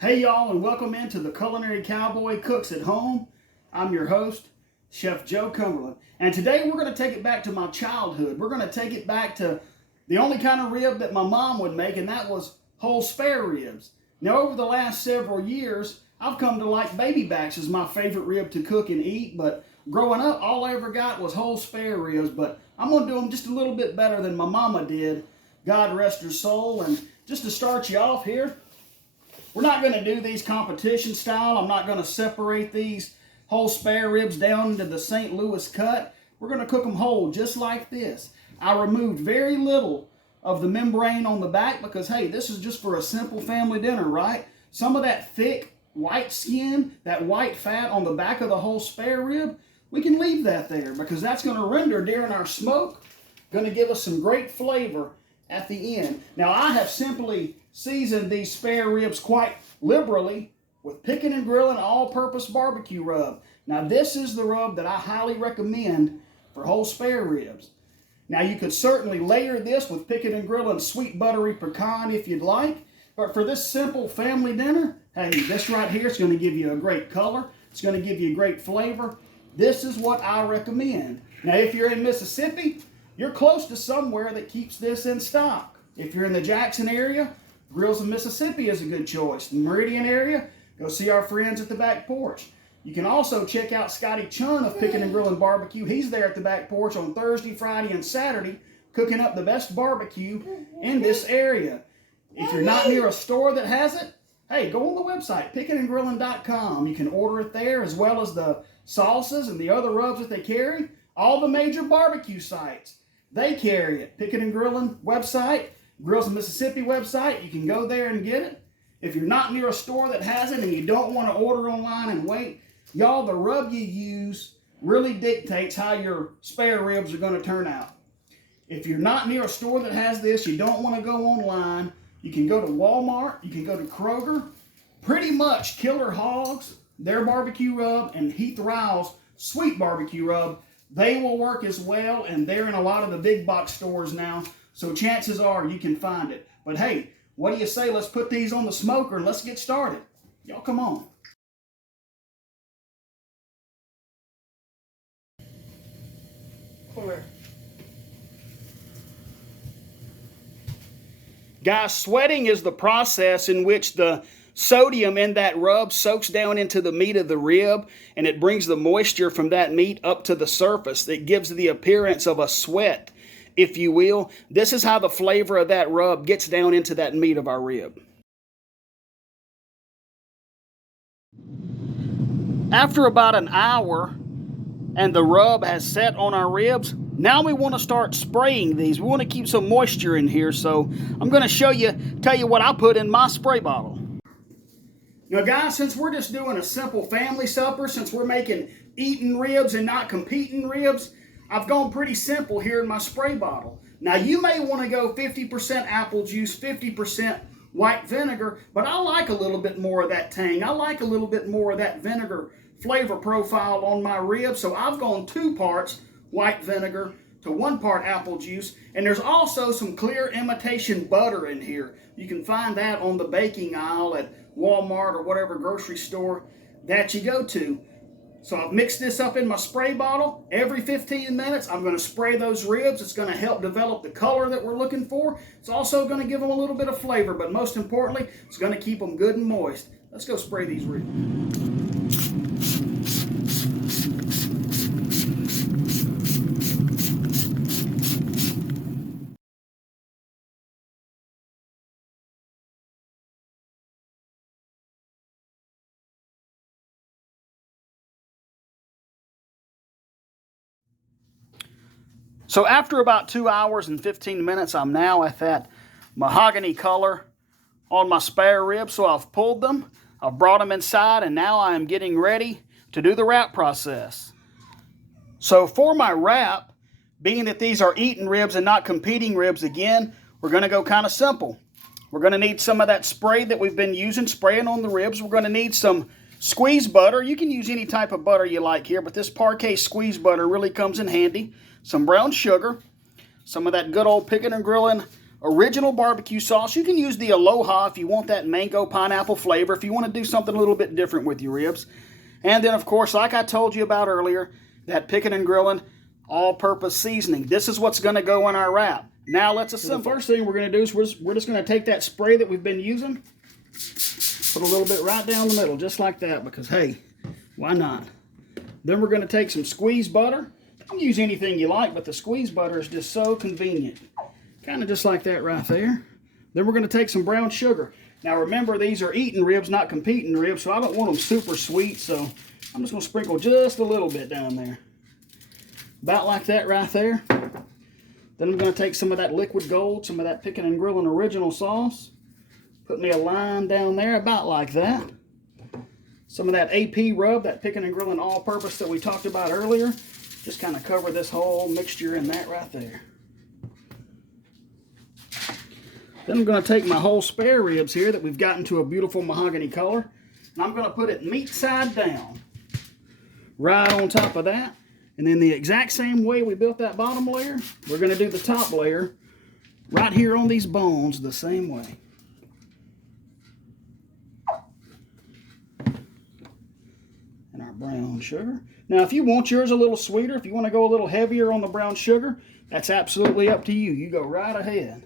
Hey y'all, and welcome into the Culinary Cowboy Cooks at Home. I'm your host, Chef Joe Cumberland. And today we're going to take it back to my childhood. We're going to take it back to the only kind of rib that my mom would make, and that was whole spare ribs. Now over the last several years, I've come to like baby backs as my favorite rib to cook and eat, but growing up, all I ever got was whole spare ribs, but I'm going to do them just a little bit better than my mama did. God rest her soul. And just to start you off here, we're not going to do these competition style. I'm not going to separate these whole spare ribs down into the St. Louis cut. We're going to cook them whole just like this. I removed very little of the membrane on the back because, hey, this is just for a simple family dinner, right? Some of that thick white skin, that white fat on the back of the whole spare rib, we can leave that there because that's going to render during our smoke, going to give us some great flavor at the end. Now, I have simply seasoned these spare ribs quite liberally with Pickin N Grillin all-purpose barbecue rub. Now, this is the rub that I highly recommend for whole spare ribs. Now, you could certainly layer this with Pickin N Grillin sweet buttery pecan if you'd like, but for this simple family dinner, hey, this right here is going to give you a great color. It's going to give you a great flavor. This is what I recommend. Now, if you're in Mississippi, you're close to somewhere that keeps this in stock. If you're in the Jackson area, Grills of Mississippi is a good choice. In the Meridian area, go see our friends at the back porch. You can also check out Scotty Chun of Pickin N Grillin BBQ. He's there at the back porch on Thursday, Friday, and Saturday, cooking up the best barbecue in this area. If you're not near a store that has it, hey, go on the website, pickinandgrillin.com. You can order it there, as well as the salsas and the other rubs that they carry. All the major barbecue sites, they carry it. Pickin N Grillin website, Grills of Mississippi website, you can go there and get it. If you're not near a store that has it and you don't want to order online and wait, y'all, the rub you use really dictates how your spare ribs are going to turn out. If you're not near a store that has this, you don't want to go online, you can go to Walmart, you can go to Kroger. Pretty much Killer Hogs, their barbecue rub, and Heath Rile's sweet barbecue rub, they will work as well, and they're in a lot of the big box stores now. So chances are you can find it. But hey, what do you say? Let's put these on the smoker and let's get started. Y'all come on. Come here. Guys, sweating is the process in which the sodium in that rub soaks down into the meat of the rib, and it brings the moisture from that meat up to the surface. It gives the appearance of a sweat, if you will. This is how the flavor of that rub gets down into that meat of our rib. After about an hour and the rub has set on our ribs, now we want to start spraying these. We want to keep some moisture in here, so I'm going to tell you what I put in my spray bottle. Now guys, since we're just doing a simple family supper, since we're making eating ribs and not competing ribs, I've gone pretty simple here in my spray bottle. Now you may want to go 50% apple juice, 50% white vinegar, but I like a little bit more of that tang. I like a little bit more of that vinegar flavor profile on my ribs, so I've gone 2 parts white vinegar to 1 part apple juice, and there's also some clear imitation butter in here. You can find that on the baking aisle at Walmart or whatever grocery store that you go to. So I've mixed this up in my spray bottle. Every 15 minutes, I'm going to spray those ribs. It's going to help develop the color that we're looking for. It's also going to give them a little bit of flavor, but most importantly, it's going to keep them good and moist. Let's go spray these ribs. So after about 2 hours and 15 minutes, I'm now at that mahogany color on my spare ribs. So I've pulled them, I've brought them inside, and now I am getting ready to do the wrap process. So for my wrap, being that these are eating ribs and not competing ribs, again, we're going to go kind of simple. We're going to need some of that spray that we've been using, spraying on the ribs. We're going to need some squeezed butter. You can use any type of butter you like here, but this Parquet squeezed butter really comes in handy. Some brown sugar, some of that good old Pickin N Grillin original barbecue sauce. You can use the Aloha if you want that mango pineapple flavor, if you want to do something a little bit different with your ribs. And then, of course, like I told you about earlier, that Pickin N Grillin all-purpose seasoning. This is what's going to go in our wrap. Now let's assemble. The first thing we're going to do is we're just going to take that spray that we've been using, put a little bit right down the middle, just like that, because, hey, why not? Then we're going to take some squeezed butter. You can use anything you like, but the squeezed butter is just so convenient. Kind of just like that right there. Then we're going to take some brown sugar. Now remember, these are eating ribs, not competing ribs, so I don't want them super sweet, so I'm just going to sprinkle just a little bit down there. About like that right there. Then I'm going to take some of that liquid gold, some of that Pickin N Grillin original sauce. Put me a line down there, about like that. Some of that AP rub, that Pickin N Grillin all-purpose that we talked about earlier. Just kind of cover this whole mixture in that right there. Then I'm going to take my whole spare ribs here that we've gotten to a beautiful mahogany color, and I'm going to put it meat side down, right on top of that. And then the exact same way we built that bottom layer, we're going to do the top layer right here on these bones the same way. And our brown sugar. Now, if you want yours a little sweeter, if you want to go a little heavier on the brown sugar, that's absolutely up to you. You go right ahead.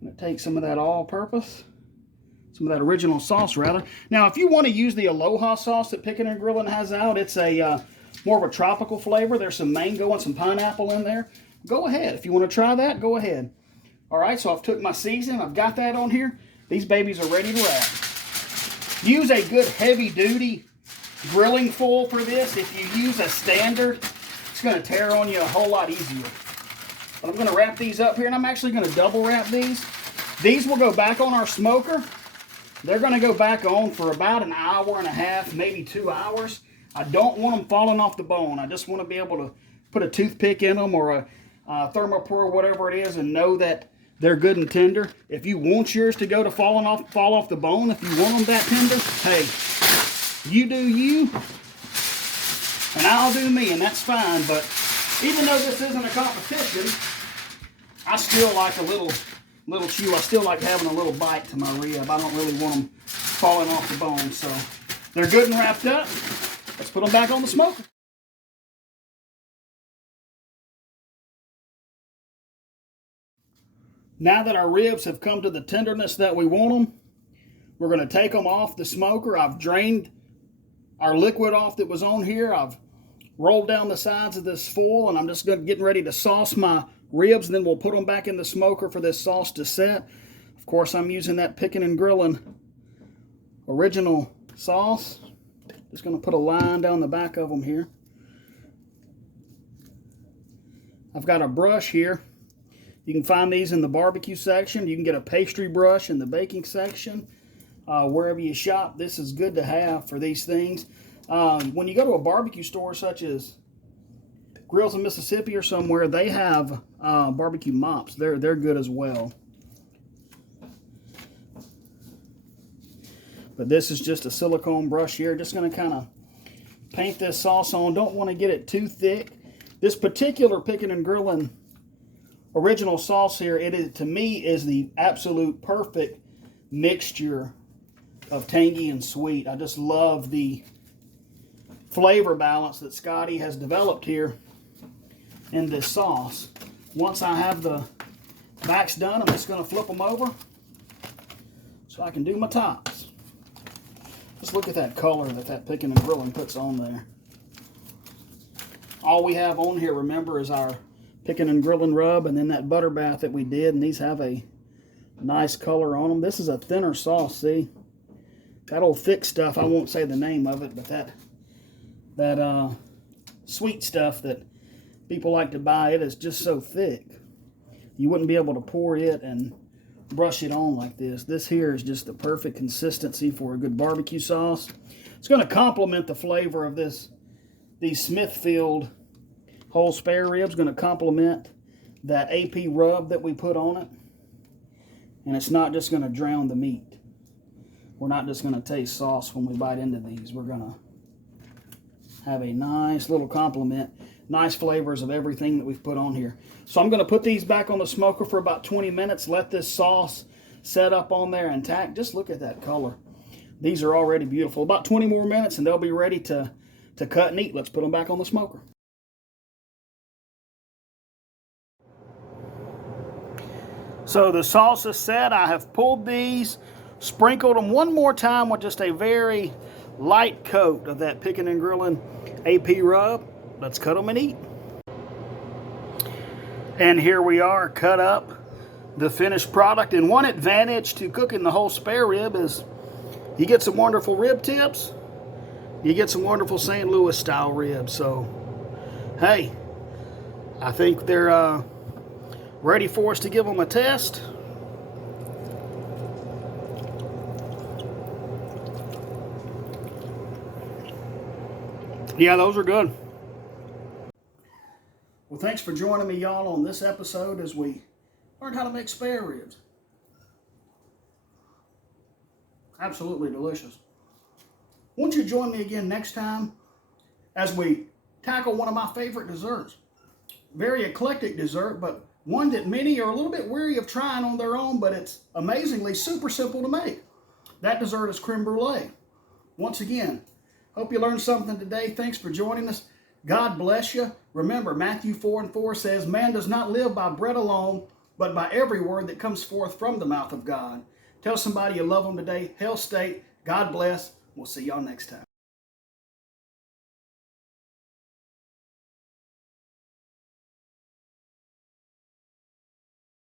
I'm going to take some of that all-purpose, some of that original sauce, rather. Now, if you want to use the Aloha sauce that Pickin N Grillin has out, it's a more of a tropical flavor. There's some mango and some pineapple in there. Go ahead. If you want to try that, go ahead. All right, so I've took my seasoning. I've got that on here. These babies are ready to wrap. Use a good heavy-duty grilling foil for this. If you use a standard, it's going to tear on you a whole lot easier. But I'm going to wrap these up here, and I'm actually going to double wrap these. These will go back on our smoker. They're going to go back on for about an hour and a half, maybe 2 hours. I don't want them falling off the bone. I just want to be able to put a toothpick in them or a thermopore, whatever it is, and know that they're good and tender. If you want yours to go to fall off the bone, if you want them that tender, hey, you do you, and I'll do me, and that's fine. But even though this isn't a competition, I still like a little chew. I still like having a little bite to my rib. I don't really want them falling off the bone. So they're good and wrapped up. Let's put them back on the smoker. Now that our ribs have come to the tenderness that we want them, we're going to take them off the smoker. I've drained our liquid off that was on here. I've rolled down the sides of this foil, and I'm just getting ready to sauce my ribs, and then we'll put them back in the smoker for this sauce to set. Of course, I'm using that Pickin N Grillin original sauce. Just going to put a line down the back of them here. I've got a brush here. You can find these in the barbecue section. You can get a pastry brush in the baking section. Wherever you shop, this is good to have for these things. When you go to a barbecue store such as Grills in Mississippi or somewhere, they have barbecue mops. They're good as well. But this is just a silicone brush here. Just going to kind of paint this sauce on. Don't want to get it too thick. This particular Pickin N Grillin original sauce here, to me, is the absolute perfect mixture of tangy and sweet. I just love the flavor balance that Scotty has developed here in this sauce. Once I have the backs done, I'm just going to flip them over so I can do my tops. Just look at that color that Pickin N Grillin puts on there. All we have on here, remember, is our Pickin N Grillin rub and then that butter bath that we did, and these have a nice color on them. This is a thinner sauce, see? That old thick stuff, I won't say the name of it, but that sweet stuff that people like to buy, it is just so thick. You wouldn't be able to pour it and brush it on like this. This here is just the perfect consistency for a good barbecue sauce. It's going to complement the flavor of these Smithfield whole spare ribs. Going to complement that AP rub that we put on it. And it's not just going to drown the meat. We're not just going to taste sauce when we bite into these. We're going to have a nice little complement. nice flavors of everything that we've put on here. So I'm going to put these back on the smoker for about 20 minutes, let this sauce set up on there intact. Just look at that color. These are already beautiful. About 20 more minutes and they'll be ready to cut and eat. Let's put them back on the smoker. So the sauce is set. I have pulled these, sprinkled them one more time with just a very light coat of that Pickin N Grillin AP rub. Let's cut them and eat. And here we are, cut up the finished product. And one advantage to cooking the whole spare rib is you get some wonderful rib tips. You get some wonderful St. Louis style ribs. So, hey, I think they're ready for us to give them a test. Yeah, those are good. Well, thanks for joining me, y'all, on this episode as we learned how to make spare ribs. Absolutely delicious. Won't you join me again next time as we tackle one of my favorite desserts? Very eclectic dessert, but one that many are a little bit weary of trying on their own, but it's amazingly super simple to make. That dessert is creme brulee. Once again, hope you learned something today. Thanks for joining us. God bless you. Remember, Matthew 4:4 says, man does not live by bread alone, but by every word that comes forth from the mouth of God. Tell somebody you love them today. Hell state. God bless. We'll see y'all next time.